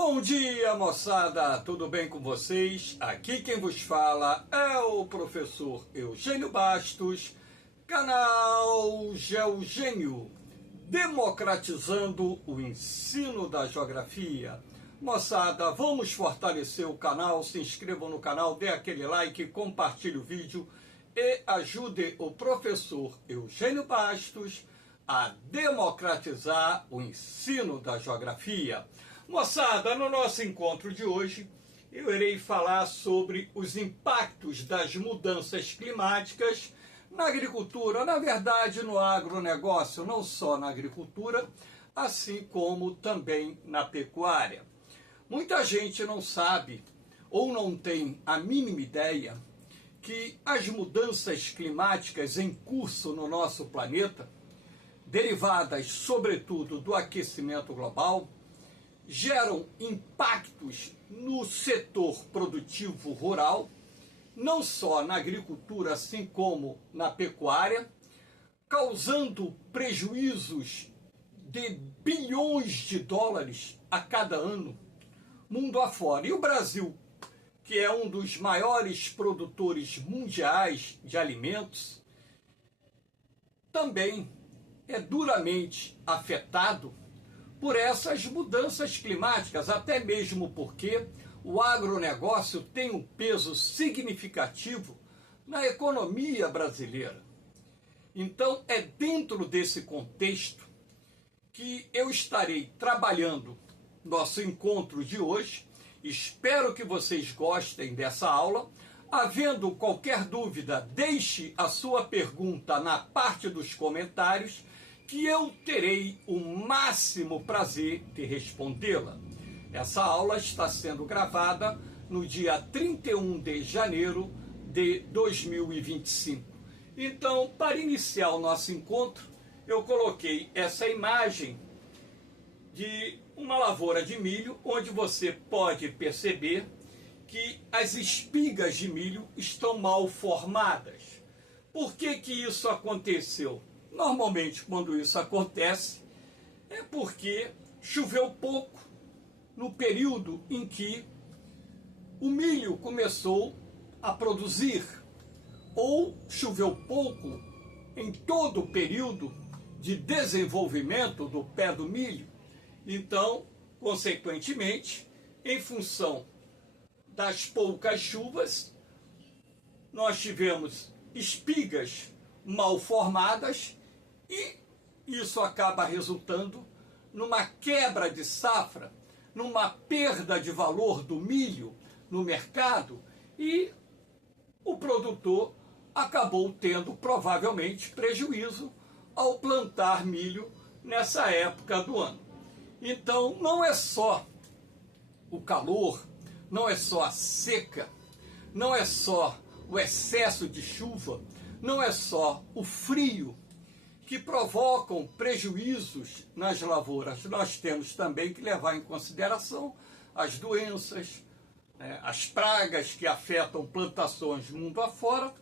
Bom dia, moçada! Tudo bem com vocês? Aqui quem vos fala é o professor Eugênio Bastos, canal Geogênio, democratizando o ensino da geografia. Moçada, vamos fortalecer o canal, se inscrevam no canal, dê aquele like, compartilhe o vídeo e ajude o professor Eugênio Bastos a democratizar o ensino da geografia. Moçada, no nosso encontro de hoje, eu irei falar sobre os impactos das mudanças climáticas na agricultura, na verdade no agronegócio, não só na agricultura, assim como também na pecuária. Muita gente não sabe ou não tem a mínima ideia que as mudanças climáticas em curso no nosso planeta, derivadas sobretudo do aquecimento global, geram impactos no setor produtivo rural, não só na agricultura, assim como na pecuária, causando prejuízos de bilhões de dólares a cada ano, mundo afora. E o Brasil, que é um dos maiores produtores mundiais de alimentos, também é duramente afetado por essas mudanças climáticas, até mesmo porque o agronegócio tem um peso significativo na economia brasileira. Então, é dentro desse contexto que eu estarei trabalhando nosso encontro de hoje. Espero que vocês gostem dessa aula. Havendo qualquer dúvida, deixe a sua pergunta na parte dos comentários, que eu terei o máximo prazer de respondê-la. Essa aula está sendo gravada no dia 31 de janeiro de 2025. Então, para iniciar o nosso encontro, eu coloquei essa imagem de uma lavoura de milho, onde você pode perceber que as espigas de milho estão mal formadas. Por que que isso aconteceu? Normalmente, quando isso acontece, é porque choveu pouco no período em que o milho começou a produzir, ou choveu pouco em todo o período de desenvolvimento do pé do milho. Então, consequentemente, em função das poucas chuvas, nós tivemos espigas mal formadas e isso acaba resultando numa quebra de safra, numa perda de valor do milho no mercado, e o produtor acabou tendo provavelmente prejuízo ao plantar milho nessa época do ano. Então, não é só o calor, não é só a seca, não é só o excesso de chuva, não é só o frio que provocam prejuízos nas lavouras. Nós temos também que levar em consideração as doenças, as pragas que afetam plantações mundo afora,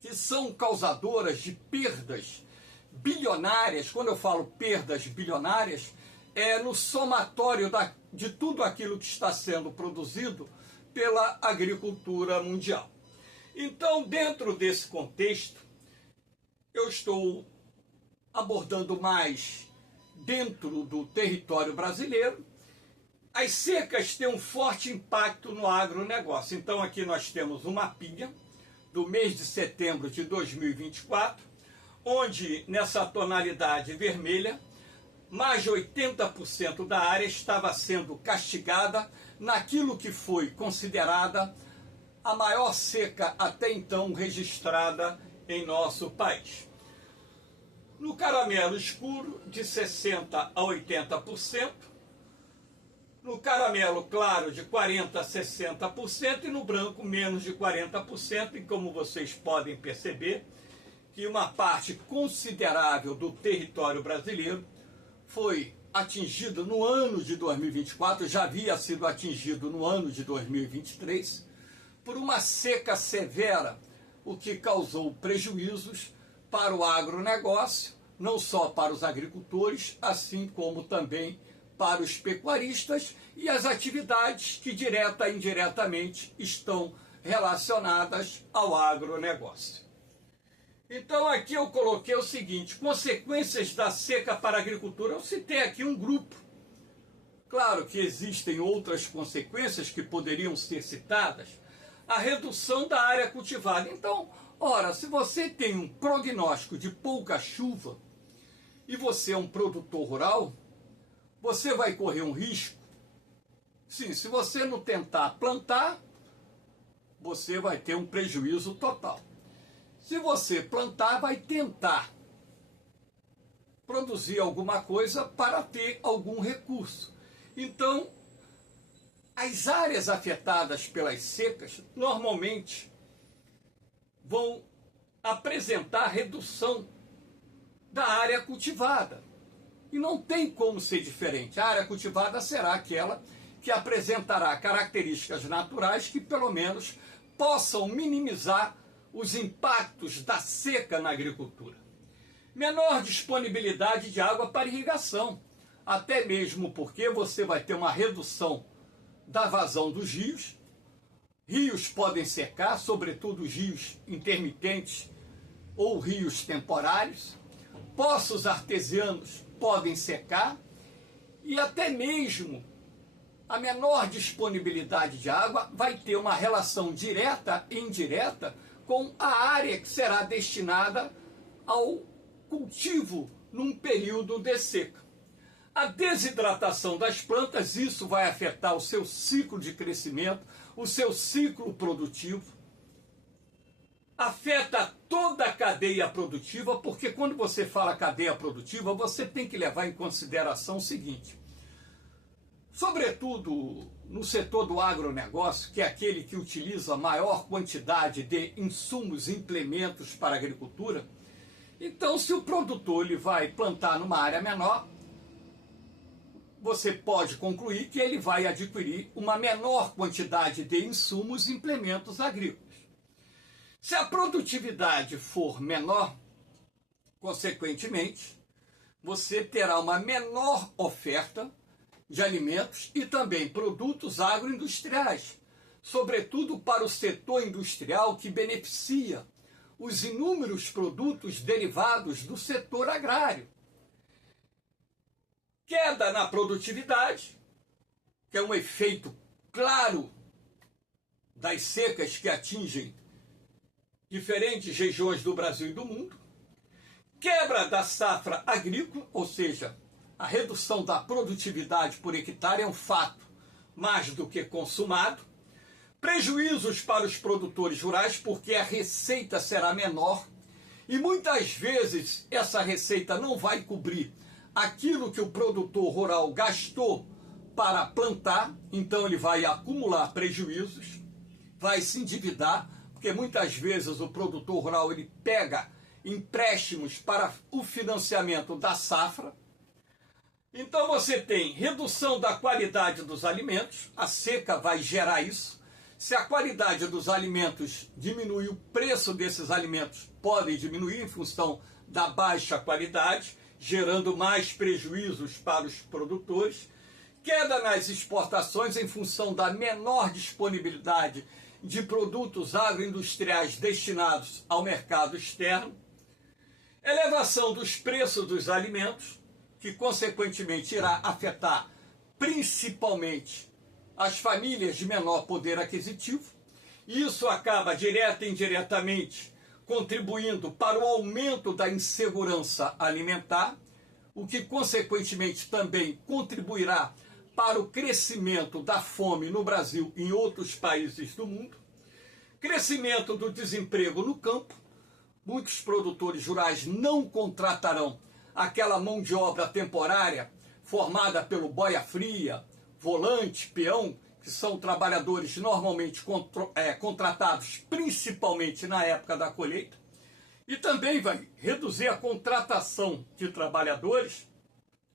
que são causadoras de perdas bilionárias. Quando eu falo perdas bilionárias, é no somatório de tudo aquilo que está sendo produzido pela agricultura mundial. Então, dentro desse contexto, eu estou abordando mais dentro do território brasileiro. As secas têm um forte impacto no agronegócio. Então, aqui nós temos um mapinha do mês de setembro de 2024, onde nessa tonalidade vermelha, mais de 80% da área estava sendo castigada naquilo que foi considerada a maior seca até então registrada em nosso país. No caramelo escuro, de 60% a 80%, no caramelo claro, de 40% a 60%, e no branco, menos de 40%, e como vocês podem perceber, que uma parte considerável do território brasileiro foi atingido no ano de 2024, já havia sido atingido no ano de 2023, por uma seca severa, o que causou prejuízos para o agronegócio, não só para os agricultores, assim como também para os pecuaristas e as atividades que direta e indiretamente estão relacionadas ao agronegócio. Então aqui eu coloquei o seguinte: consequências da seca para a agricultura. Eu citei aqui um grupo. Claro que existem outras consequências que poderiam ser citadas. A redução da área cultivada. Então, ora, se você tem um prognóstico de pouca chuva e você é um produtor rural, você vai correr um risco. Sim, se você não tentar plantar, você vai ter um prejuízo total. Se você plantar, vai tentar produzir alguma coisa para ter algum recurso. Então, as áreas afetadas pelas secas normalmente vão apresentar redução da área cultivada. E não tem como ser diferente. A área cultivada será aquela que apresentará características naturais que pelo menos possam minimizar os impactos da seca na agricultura. Menor disponibilidade de água para irrigação, até mesmo porque você vai ter uma redução da vazão dos rios. Rios podem secar, sobretudo os rios intermitentes ou rios temporários. Poços artesianos podem secar e até mesmo a menor disponibilidade de água vai ter uma relação direta e indireta com a área que será destinada ao cultivo num período de seca. A desidratação das plantas, isso vai afetar o seu ciclo de crescimento, o seu ciclo produtivo, afeta toda a cadeia produtiva, porque quando você fala cadeia produtiva, você tem que levar em consideração o seguinte: sobretudo no setor do agronegócio, que é aquele que utiliza maior quantidade de insumos e implementos para a agricultura, então se o produtor ele vai plantar numa área menor, você pode concluir que ele vai adquirir uma menor quantidade de insumos e implementos agrícolas. Se a produtividade for menor, consequentemente, você terá uma menor oferta de alimentos e também produtos agroindustriais, sobretudo para o setor industrial que beneficia os inúmeros produtos derivados do setor agrário. Queda na produtividade, que é um efeito claro das secas que atingem diferentes regiões do Brasil e do mundo. Quebra da safra agrícola, ou seja, a redução da produtividade por hectare é um fato mais do que consumado. Prejuízos para os produtores rurais, porque a receita será menor e muitas vezes essa receita não vai cobrir aquilo que o produtor rural gastou para plantar, então ele vai acumular prejuízos, vai se endividar, porque muitas vezes o produtor rural ele pega empréstimos para o financiamento da safra. Então você tem redução da qualidade dos alimentos, a seca vai gerar isso. Se a qualidade dos alimentos diminui, o preço desses alimentos pode diminuir em função da baixa qualidade, gerando mais prejuízos para os produtores. Queda nas exportações em função da menor disponibilidade de produtos agroindustriais destinados ao mercado externo. Elevação dos preços dos alimentos, que consequentemente irá afetar principalmente as famílias de menor poder aquisitivo. Isso acaba direta e indiretamente contribuindo para o aumento da insegurança alimentar, o que consequentemente também contribuirá para o crescimento da fome no Brasil e em outros países do mundo. Crescimento do desemprego no campo. Muitos produtores rurais não contratarão aquela mão de obra temporária formada pelo boia fria, volante, peão, que são trabalhadores normalmente contratados principalmente na época da colheita. E também vai reduzir a contratação de trabalhadores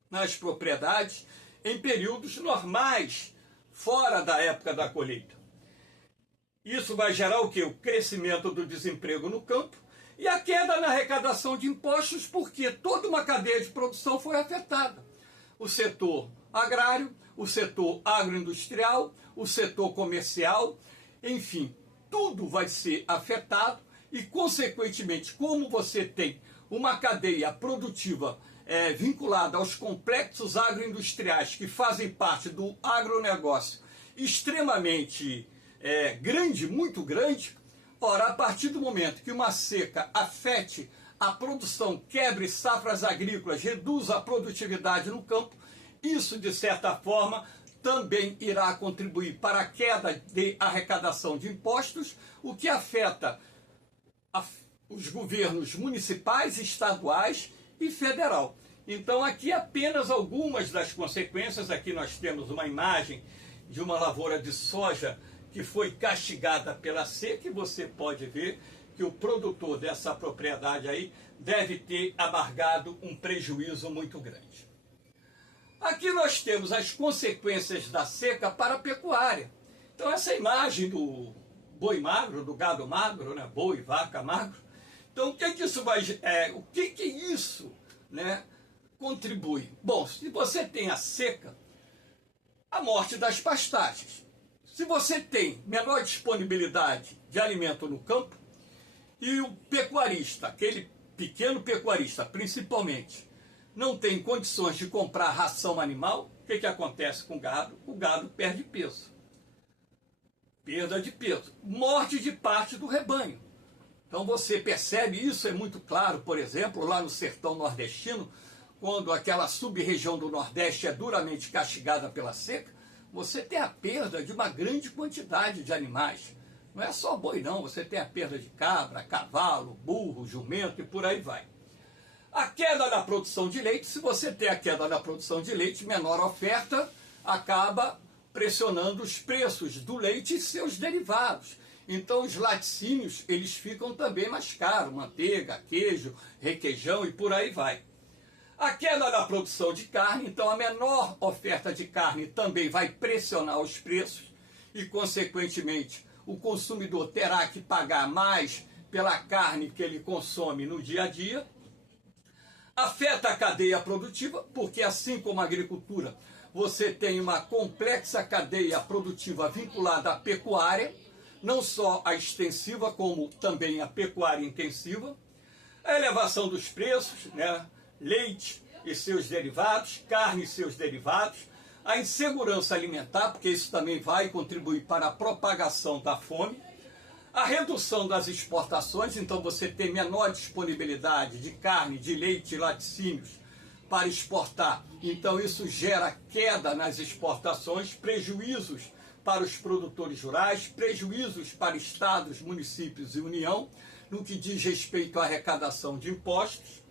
nas propriedades em períodos normais, fora da época da colheita. Isso vai gerar o quê? O crescimento do desemprego no campo e a queda na arrecadação de impostos, porque toda uma cadeia de produção foi afetada. O setor agrário, o setor agroindustrial, o setor comercial, enfim, tudo vai ser afetado e, consequentemente, como você tem uma cadeia produtiva vinculada aos complexos agroindustriais que fazem parte do agronegócio extremamente grande, muito grande, ora, a partir do momento que uma seca afete a produção, quebre safras agrícolas, reduza a produtividade no campo, isso, de certa forma, também irá contribuir para a queda de arrecadação de impostos, o que afeta os governos municipais, estaduais e federal. Então, aqui apenas algumas das consequências. Aqui nós temos uma imagem de uma lavoura de soja que foi castigada pela seca, e você pode ver que o produtor dessa propriedade aí deve ter amargado um prejuízo muito grande. Aqui nós temos as consequências da seca para a pecuária. Então, essa imagem do boi magro, do gado magro, né? Boi, vaca magro. Então, o que isso vai, o que isso, né, contribui? Bom, se você tem a seca, a morte das pastagens. Se você tem menor disponibilidade de alimento no campo e o pecuarista, aquele pequeno pecuarista principalmente, não tem condições de comprar ração animal, o que acontece com o gado? O gado perde peso. Perda de peso. Morte de parte do rebanho. Então você percebe, isso é muito claro, por exemplo, lá no sertão nordestino, quando aquela sub-região do Nordeste é duramente castigada pela seca, você tem a perda de uma grande quantidade de animais. Não é só boi não, você tem a perda de cabra, cavalo, burro, jumento e por aí vai. A queda na produção de leite, se você tem a queda na produção de leite, menor oferta, acaba pressionando os preços do leite e seus derivados. Então os laticínios, eles ficam também mais caros, manteiga, queijo, requeijão e por aí vai. A queda na produção de carne, então a menor oferta de carne também vai pressionar os preços e, consequentemente, o consumidor terá que pagar mais pela carne que ele consome no dia a dia. Afeta a cadeia produtiva, porque assim como a agricultura, você tem uma complexa cadeia produtiva vinculada à pecuária, não só a extensiva, como também a pecuária intensiva. A elevação dos preços, né? Leite e seus derivados, carne e seus derivados, a insegurança alimentar, porque isso também vai contribuir para a propagação da fome, a redução das exportações, então você tem menor disponibilidade de carne, de leite e laticínios para exportar, então isso gera queda nas exportações, prejuízos para os produtores rurais, prejuízos para estados, municípios e União, no que diz respeito à arrecadação de impostos,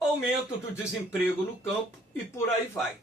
aumento do desemprego no campo e por aí vai.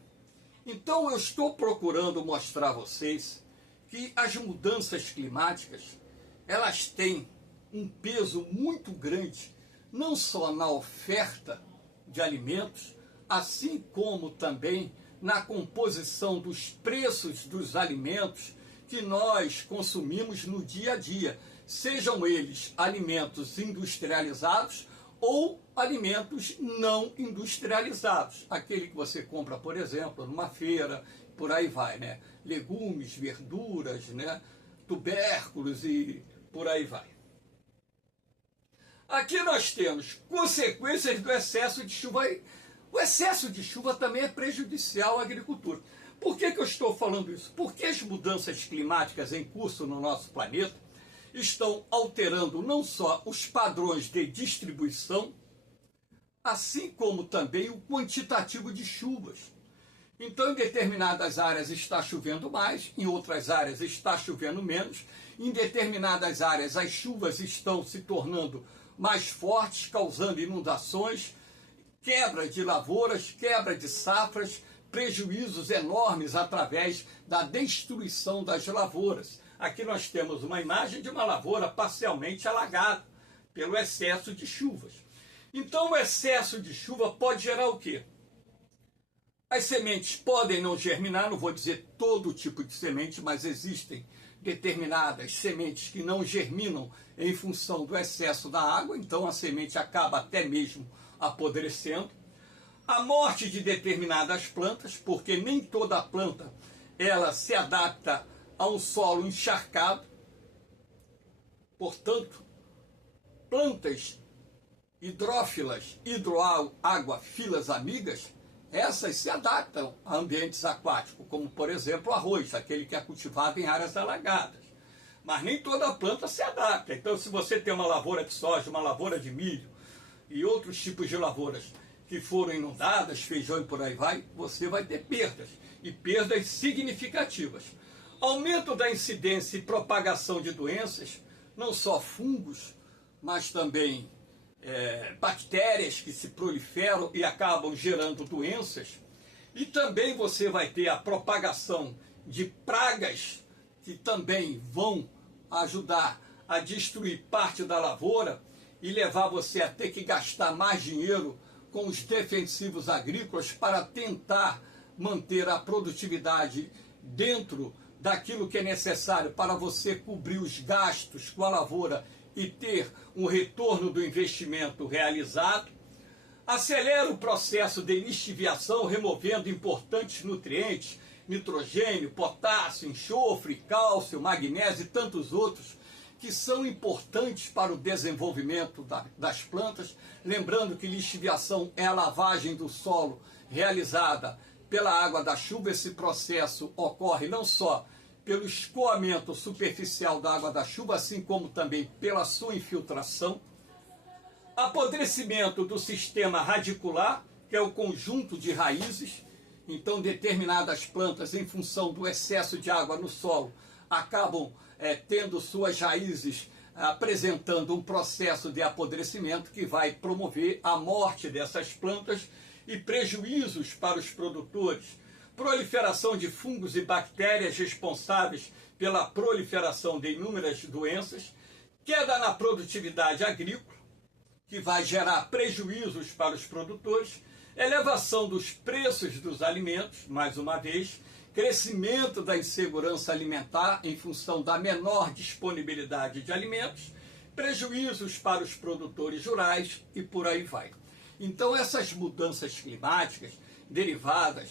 Então eu estou procurando mostrar a vocês que as mudanças climáticas, elas têm um peso muito grande, não só na oferta de alimentos, assim como também na composição dos preços dos alimentos que nós consumimos no dia a dia, sejam eles alimentos industrializados ou alimentos não industrializados. Aquele que você compra, por exemplo, numa feira, por aí vai, né? Legumes, verduras, né? Tubérculos e por aí vai. Aqui nós temos consequências do excesso de chuva. O excesso de chuva também é prejudicial à agricultura. Por que eu estou falando isso? Porque as mudanças climáticas em curso no nosso planeta estão alterando não só os padrões de distribuição, assim como também o quantitativo de chuvas. Então, em determinadas áreas está chovendo mais, em outras áreas está chovendo menos, em determinadas áreas as chuvas estão se tornando mais fortes, causando inundações, quebra de lavouras, quebra de safras, prejuízos enormes através da destruição das lavouras. Aqui nós temos uma imagem de uma lavoura parcialmente alagada pelo excesso de chuvas. Então o excesso de chuva pode gerar o quê? As sementes podem não germinar, não vou dizer todo tipo de semente, mas existem determinadas sementes que não germinam em função do excesso da água, então a semente acaba até mesmo apodrecendo. A morte de determinadas plantas, porque nem toda planta ela se adapta a um solo encharcado. Portanto, plantas hidrófilas, hidroágua-filas amigas, essas se adaptam a ambientes aquáticos, como por exemplo o arroz, aquele que é cultivado em áreas alagadas. Mas nem toda planta se adapta. Então, se você tem uma lavoura de soja, uma lavoura de milho e outros tipos de lavouras que foram inundadas, feijão e por aí vai, você vai ter perdas, e perdas significativas. Aumento da incidência e propagação de doenças, não só fungos, mas também bactérias que se proliferam e acabam gerando doenças. E também você vai ter a propagação de pragas que também vão ajudar a destruir parte da lavoura e levar você a ter que gastar mais dinheiro com os defensivos agrícolas para tentar manter a produtividade dentro daquilo que é necessário para você cobrir os gastos com a lavoura e ter um retorno do investimento realizado. Acelera o processo de lixiviação, removendo importantes nutrientes, nitrogênio, potássio, enxofre, cálcio, magnésio e tantos outros que são importantes para o desenvolvimento das plantas. Lembrando que lixiviação é a lavagem do solo realizada pela água da chuva. Esse processo ocorre não só pelo escoamento superficial da água da chuva, assim como também pela sua infiltração. Apodrecimento do sistema radicular, que é o conjunto de raízes. Então, determinadas plantas, em função do excesso de água no solo, acabam tendo suas raízes apresentando um processo de apodrecimento que vai promover a morte dessas plantas e prejuízos para os produtores. Proliferação de fungos e bactérias responsáveis pela proliferação de inúmeras doenças, queda na produtividade agrícola, que vai gerar prejuízos para os produtores, elevação dos preços dos alimentos, mais uma vez, crescimento da insegurança alimentar em função da menor disponibilidade de alimentos, prejuízos para os produtores rurais e por aí vai. Então, essas mudanças climáticas derivadas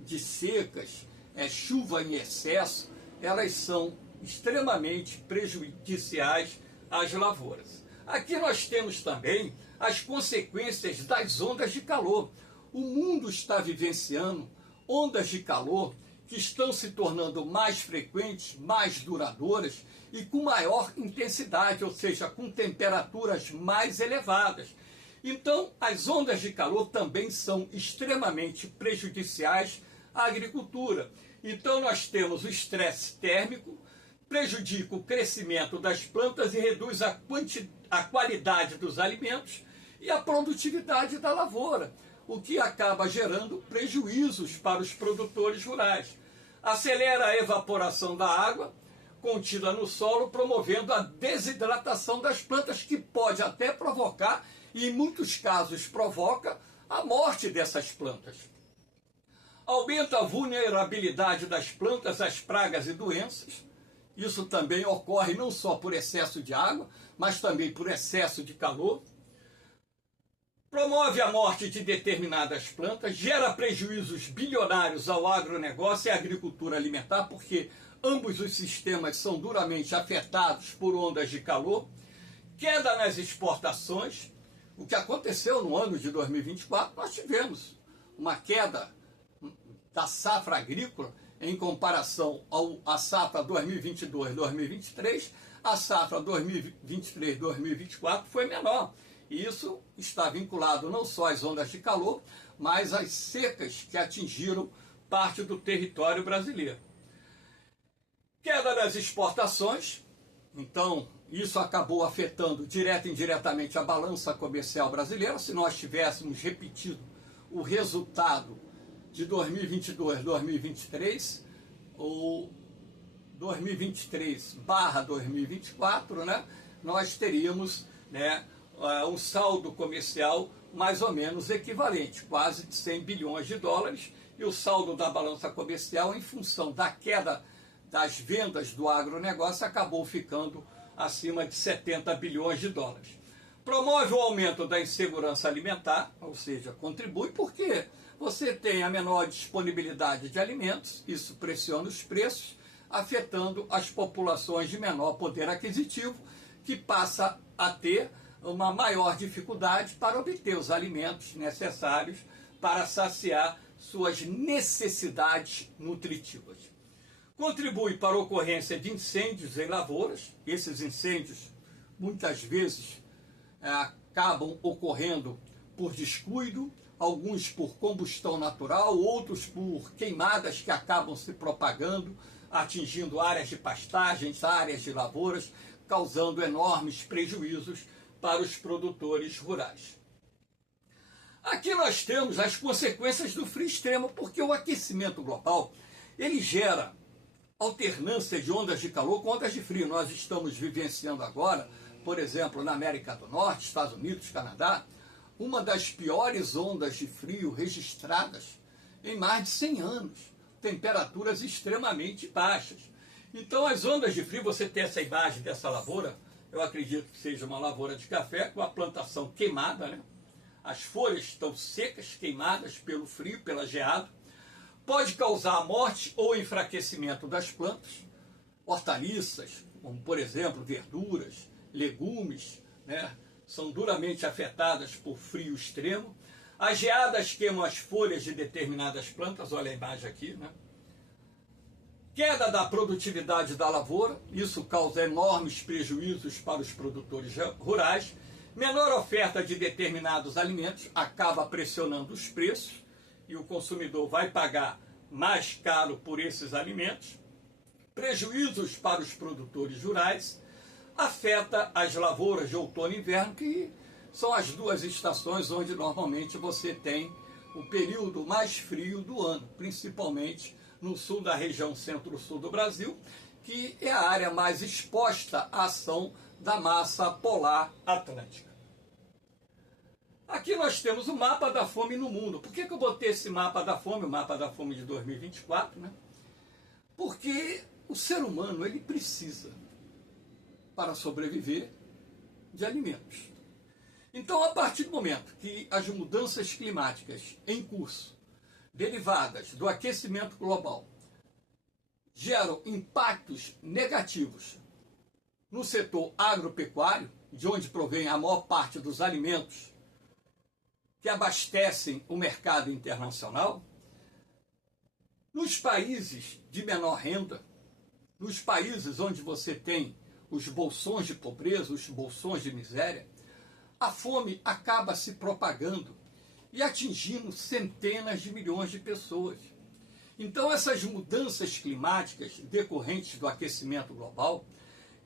de secas, chuva em excesso, elas são extremamente prejudiciais às lavouras. Aqui nós temos também as consequências das ondas de calor. O mundo está vivenciando ondas de calor que estão se tornando mais frequentes, mais duradouras e com maior intensidade, ou seja, com temperaturas mais elevadas. Então, as ondas de calor também são extremamente prejudiciais à agricultura. Então, nós temos o estresse térmico, prejudica o crescimento das plantas e reduz a qualidade dos alimentos e a produtividade da lavoura, o que acaba gerando prejuízos para os produtores rurais. Acelera a evaporação da água contida no solo, promovendo a desidratação das plantas, que pode até provocar, e em muitos casos provoca, a morte dessas plantas. Aumenta a vulnerabilidade das plantas às pragas e doenças. Isso também ocorre não só por excesso de água, mas também por excesso de calor. Promove a morte de determinadas plantas, gera prejuízos bilionários ao agronegócio e à agricultura alimentar, porque ambos os sistemas são duramente afetados por ondas de calor. Queda nas exportações. O que aconteceu no ano de 2024, nós tivemos uma queda da safra agrícola em comparação à safra 2022-2023. A safra 2023-2024 foi menor. E isso está vinculado não só às ondas de calor, mas às secas que atingiram parte do território brasileiro. Queda das exportações. Então, isso acabou afetando direta e indiretamente a balança comercial brasileira. Se nós tivéssemos repetido o resultado de 2022-2023, ou 2023/2024, né, nós teríamos, um saldo comercial mais ou menos equivalente, quase de 100 bilhões de dólares, e o saldo da balança comercial, em função da queda das vendas do agronegócio, acabou ficando acima de 70 bilhões de dólares. Promove o aumento da insegurança alimentar, ou seja, contribui porque você tem a menor disponibilidade de alimentos, isso pressiona os preços, afetando as populações de menor poder aquisitivo, que passa a ter uma maior dificuldade para obter os alimentos necessários para saciar suas necessidades nutritivas. Contribui para a ocorrência de incêndios em lavouras. Esses incêndios, muitas vezes, acabam ocorrendo por descuido, alguns por combustão natural, outros por queimadas que acabam se propagando, atingindo áreas de pastagens, áreas de lavouras, causando enormes prejuízos para os produtores rurais. Aqui nós temos as consequências do frio extremo, porque o aquecimento global, ele gera alternância de ondas de calor com ondas de frio. Nós estamos vivenciando agora, por exemplo, na América do Norte, Estados Unidos, Canadá, uma das piores ondas de frio registradas em mais de 100 anos. Temperaturas extremamente baixas. Então, as ondas de frio, você tem essa imagem dessa lavoura, eu acredito que seja uma lavoura de café com a plantação queimada, né? As folhas estão secas, queimadas pelo frio, pela geada. Pode causar a morte ou enfraquecimento das plantas. Hortaliças, como por exemplo verduras, legumes, né, são duramente afetadas por frio extremo. As geadas queimam as folhas de determinadas plantas, olha a imagem aqui, né? Queda da produtividade da lavoura, isso causa enormes prejuízos para os produtores rurais. Menor oferta de determinados alimentos acaba pressionando os preços e o consumidor vai pagar mais caro por esses alimentos. Prejuízos para os produtores rurais, afeta as lavouras de outono e inverno, que são as duas estações onde normalmente você tem o período mais frio do ano, principalmente no sul da região centro-sul do Brasil, que é a área mais exposta à ação da massa polar atlântica. Aqui nós temos o mapa da fome no mundo. Por que eu botei esse mapa da fome, o mapa da fome de 2024, né? Porque o ser humano, ele precisa, para sobreviver, de alimentos. Então, a partir do momento que as mudanças climáticas em curso, derivadas do aquecimento global, geram impactos negativos no setor agropecuário, de onde provém a maior parte dos alimentos que abastecem o mercado internacional, nos países de menor renda, nos países onde você tem os bolsões de pobreza, os bolsões de miséria, a fome acaba se propagando e atingindo centenas de milhões de pessoas. Então, essas mudanças climáticas decorrentes do aquecimento global,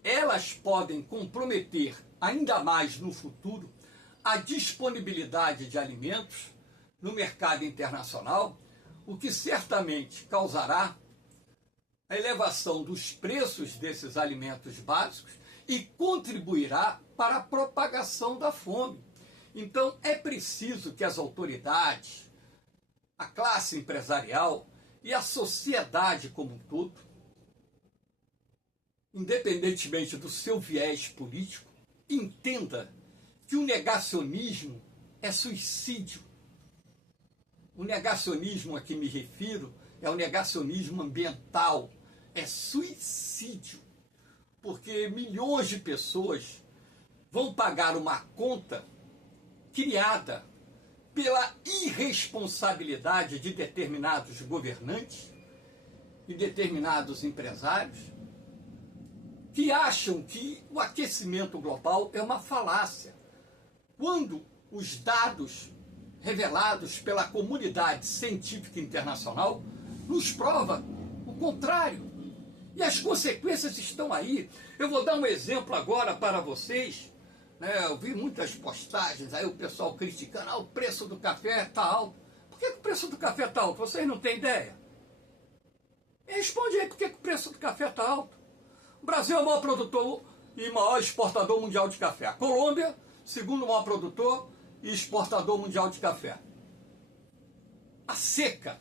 elas podem comprometer ainda mais no futuro a disponibilidade de alimentos no mercado internacional, o que certamente causará a elevação dos preços desses alimentos básicos e contribuirá para a propagação da fome. Então, é preciso que as autoridades, a classe empresarial e a sociedade como um todo, independentemente do seu viés político, entenda que o negacionismo é suicídio. O negacionismo a que me refiro é o negacionismo ambiental, é suicídio, porque milhões de pessoas vão pagar uma conta criada pela irresponsabilidade de determinados governantes e determinados empresários que acham que o aquecimento global é uma falácia, quando os dados revelados pela comunidade científica internacional nos prova o contrário. E as consequências estão aí. Eu vou dar um exemplo agora para vocês. Eu vi muitas postagens aí, o pessoal criticando, o preço do café está alto. Por que o preço do café está alto? Vocês não têm ideia? Responde aí por que o preço do café está alto. O Brasil é o maior produtor e maior exportador mundial de café. A Colômbia, segundo maior produtor e exportador mundial de café. A seca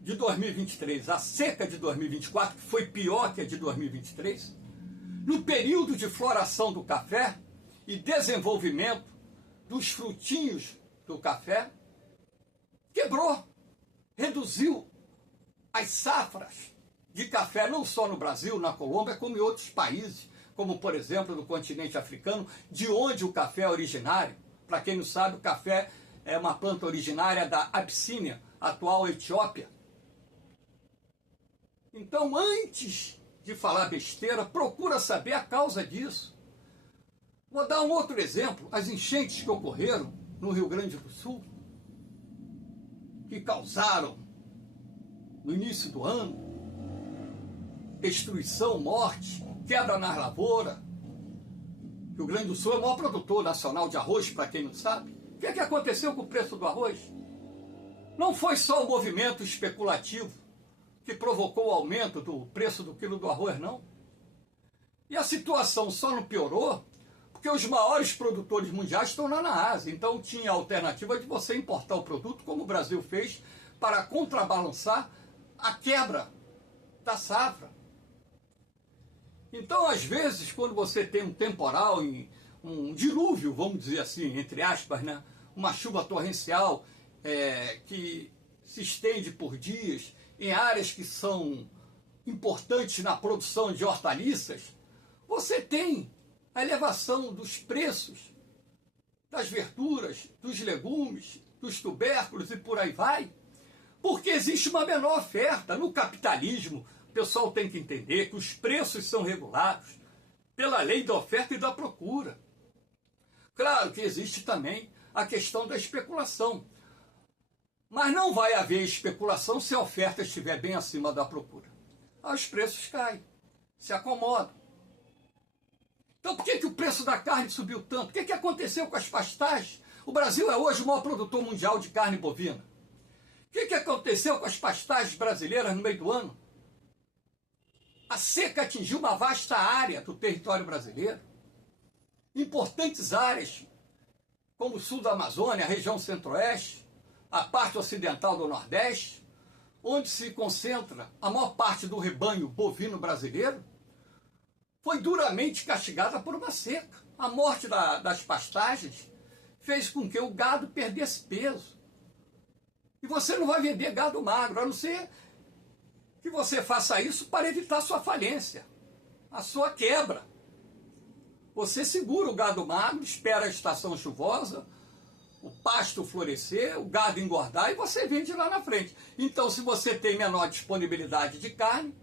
de 2023, a seca de 2024, que foi pior que a de 2023, no período de floração do café, e desenvolvimento dos frutinhos do café, quebrou, reduziu as safras de café, não só no Brasil, na Colômbia, como em outros países, como, por exemplo, no continente africano, de onde o café é originário. Para quem não sabe, o café é uma planta originária da Abissínia, atual Etiópia. Então, antes de falar besteira, procura saber a causa disso. Vou dar um outro exemplo, as enchentes que ocorreram no Rio Grande do Sul, que causaram, no início do ano, destruição, morte, quebra nas lavouras. O Rio Grande do Sul é o maior produtor nacional de arroz, para quem não sabe. O que é que aconteceu com o preço do arroz? Não foi só o movimento especulativo que provocou o aumento do preço do quilo do arroz, não. E a situação só não piorou porque os maiores produtores mundiais estão lá na Ásia. Então tinha a alternativa de você importar o produto, como o Brasil fez, para contrabalançar a quebra da safra. Então, às vezes, quando você tem um temporal, um dilúvio, vamos dizer assim, entre aspas, né? Uma chuva torrencial que se estende por dias em áreas que são importantes na produção de hortaliças, você tem a elevação dos preços das verduras, dos legumes, dos tubérculos e por aí vai, porque existe uma menor oferta. No capitalismo, o pessoal tem que entender que os preços são regulados pela lei da oferta e da procura. Claro que existe também a questão da especulação, mas não vai haver especulação se a oferta estiver bem acima da procura. Os preços caem, se acomodam. Então por que o preço da carne subiu tanto? O que aconteceu com as pastagens? O Brasil é hoje o maior produtor mundial de carne bovina. O que aconteceu com as pastagens brasileiras no meio do ano? A seca atingiu uma vasta área do território brasileiro. Importantes áreas, como o sul da Amazônia, a região centro-oeste, a parte ocidental do Nordeste, onde se concentra a maior parte do rebanho bovino brasileiro, foi duramente castigada por uma seca. A morte das pastagens fez com que o gado perdesse peso. E você não vai vender gado magro, a não ser que você faça isso para evitar sua falência, a sua quebra. Você segura o gado magro, espera a estação chuvosa, o pasto florescer, o gado engordar e você vende lá na frente. Então, se você tem menor disponibilidade de carne,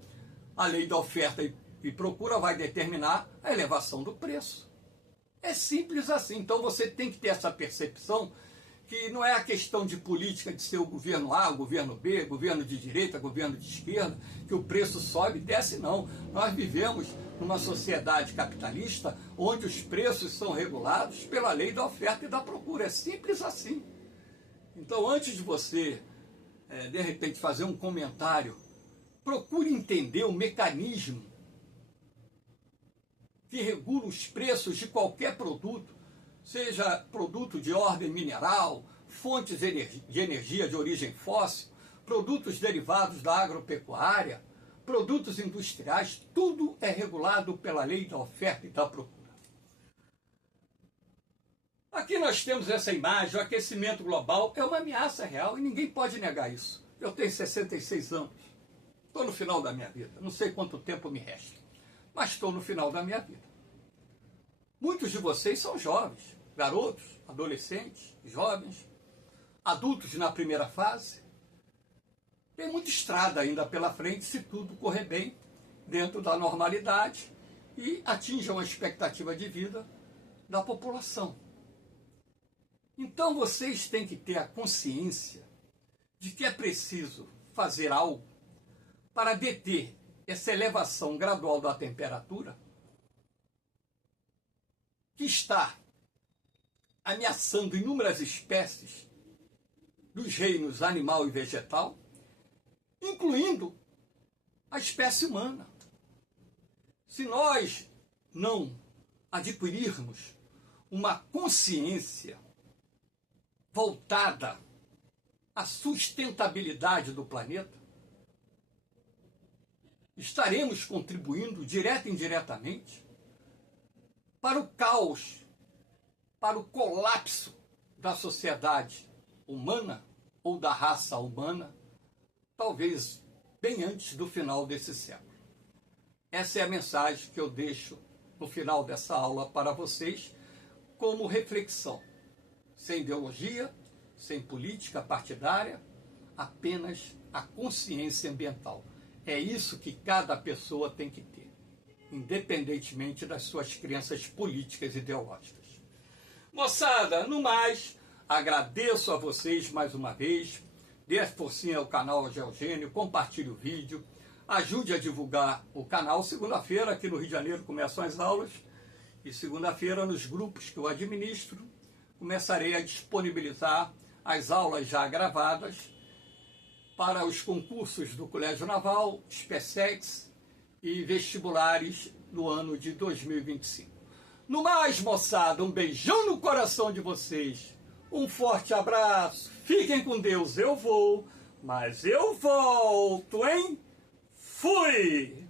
a lei da oferta e procura vai determinar a elevação do preço. É simples assim. Então, você tem que ter essa percepção que não é a questão de política de ser o governo A, o governo B, governo de direita, governo de esquerda, que o preço sobe e desce, não. Nós vivemos numa sociedade capitalista onde os preços são regulados pela lei da oferta e da procura. É simples assim. Então, antes de você, de repente, fazer um comentário, procure entender o mecanismo que regula os preços de qualquer produto, seja produto de ordem mineral, fontes de energia de origem fóssil, produtos derivados da agropecuária, produtos industriais, tudo é regulado pela lei da oferta e da procura. Aqui nós temos essa imagem, o aquecimento global é uma ameaça real e ninguém pode negar isso. Eu tenho 66 anos, estou no final da minha vida, não sei quanto tempo me resta, mas estou no final da minha vida. Muitos de vocês são jovens, garotos, adolescentes, jovens, adultos na primeira fase. Tem muita estrada ainda pela frente se tudo correr bem dentro da normalidade e atinjam a expectativa de vida da população. Então vocês têm que ter a consciência de que é preciso fazer algo para deter essa elevação gradual da temperatura que está ameaçando inúmeras espécies dos reinos animal e vegetal, incluindo a espécie humana. Se nós não adquirirmos uma consciência voltada à sustentabilidade do planeta, estaremos contribuindo direta e indiretamente para o caos para o colapso da sociedade humana ou da raça humana, talvez bem antes do final desse século. Essa é a mensagem que eu deixo no final dessa aula para vocês como reflexão, sem ideologia, sem política partidária, apenas a consciência ambiental. É isso que cada pessoa tem que ter, independentemente das suas crenças políticas e ideológicas. Moçada, no mais, agradeço a vocês mais uma vez. Dê forcinha ao canal Geogênio, compartilhe o vídeo, ajude a divulgar o canal. Segunda-feira, aqui no Rio de Janeiro, começam as aulas. E segunda-feira, nos grupos que eu administro, começarei a disponibilizar as aulas já gravadas para os concursos do Colégio Naval, SpaceX e vestibulares no ano de 2025. No mais, moçada, um beijão no coração de vocês. Um forte abraço. Fiquem com Deus. Eu vou, mas eu volto, hein? Fui!